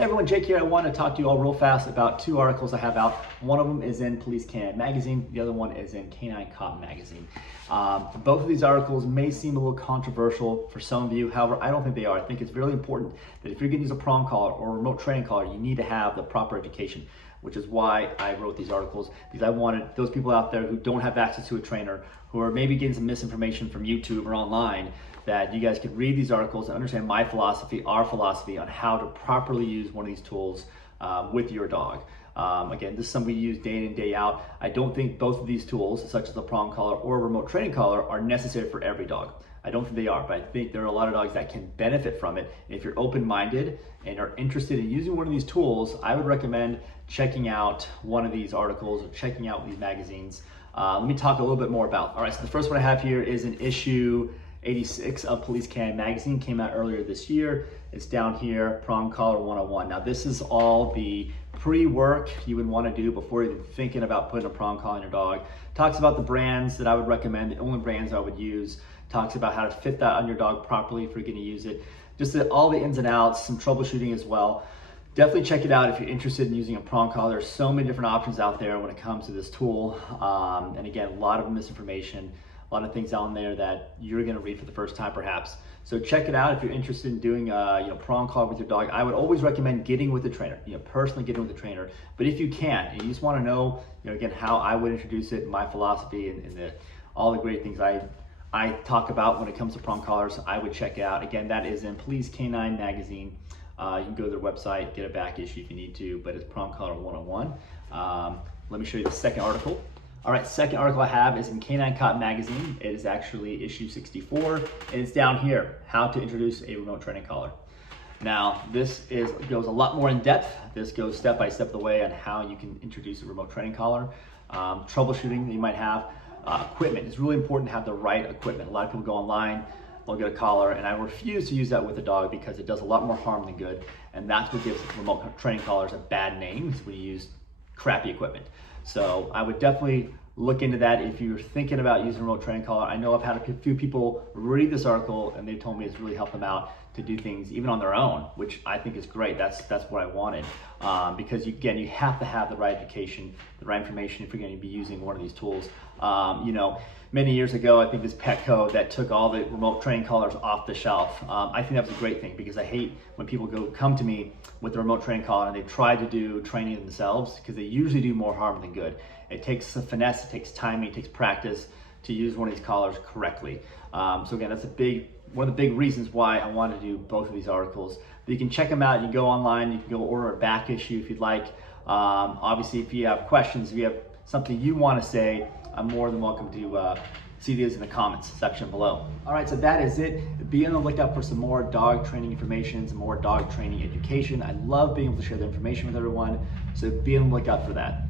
Hey everyone, Jake here. I want to talk to you all real fast about two articles I have out. One of them is in Police Canine Magazine. The other one is in Canine Cop Magazine. Both of these articles may seem a little controversial for some of you. However, I don't think they are. I think it's really important that if you're going to use a prong collar or a remote training collar, you need to have the proper education, which is why I wrote these articles, because I wanted those people out there who don't have access to a trainer, who are maybe getting some misinformation from YouTube or online, that you guys could read these articles and understand my philosophy, our philosophy on how to properly use one of these tools with your dog. Again, this is something we use day in and day out. I don't think both of these tools, such as the prong collar or a remote training collar, are necessary for every dog. I don't think they are, but I think there are a lot of dogs that can benefit from it. And if you're open-minded and are interested in using one of these tools, I would recommend checking out one of these articles or checking out these magazines. Let me talk a little bit more about. All right, so the first one I have here is an issue 86 of Police Canine Magazine, came out earlier this year. It's down here, Prong Collar 101. Now this is all the pre-work you would want to do before even thinking about putting a prong collar on your dog. Talks about the brands that I would recommend, the only brands I would use. Talks about how to fit that on your dog properly if you're going to use it. Just all the ins and outs, some troubleshooting as well. Definitely check it out if you're interested in using a prong collar. There's so many different options out there when it comes to this tool. And again, a lot of misinformation. A lot of things on there that you're going to read for the first time perhaps. So check it out if you're interested in doing prong collar with your dog. I would always recommend getting with a trainer, personally getting with a trainer. But if you can't, and you just want to know, again, how I would introduce it, my philosophy, and all the great things I talk about when it comes to prong collars, I would check it out. Again, that is in Police Canine Magazine. You can go to their website, get a back issue if you need to, but it's Prong Collar 101. Let me show you the second article. All right, second article I have is in Canine Cop Magazine. It is actually issue 64, and it's down here, how to introduce a remote training collar. Now, this goes a lot more in depth. This goes step by step the way on how you can introduce a remote training collar. Troubleshooting that you might have. Equipment. It's really important to have the right equipment. A lot of people go online, they'll get a collar, and I refuse to use that with a dog because it does a lot more harm than good, and that's what gives remote training collars a bad name, is when you use crappy equipment. So I would definitely look into that if you're thinking about using a remote training collar. I know I've had a few people read this article and they've told me it's really helped them out to do things even on their own, which I think is great. That's what I wanted. Because again, you have to have the right education, the right information if you're going to be using one of these tools. Many years ago, I think this Petco that took all the remote training collars off the shelf. I think that was a great thing, because I hate when people come to me with the remote training collar and they try to do training themselves, because they usually do more harm than good. It takes some finesse, it takes timing, it takes practice to use one of these collars correctly. So again, that's one of the big reasons why I wanted to do both of these articles. But you can check them out. You can go online, you can go order a back issue if you'd like. Obviously, if you have questions, if you have something you want to say, I'm more than welcome to see these in the comments section below. All right, so that is it. Be on the lookout for some more dog training information, some more dog training education. I love being able to share the information with everyone, so be on the lookout for that.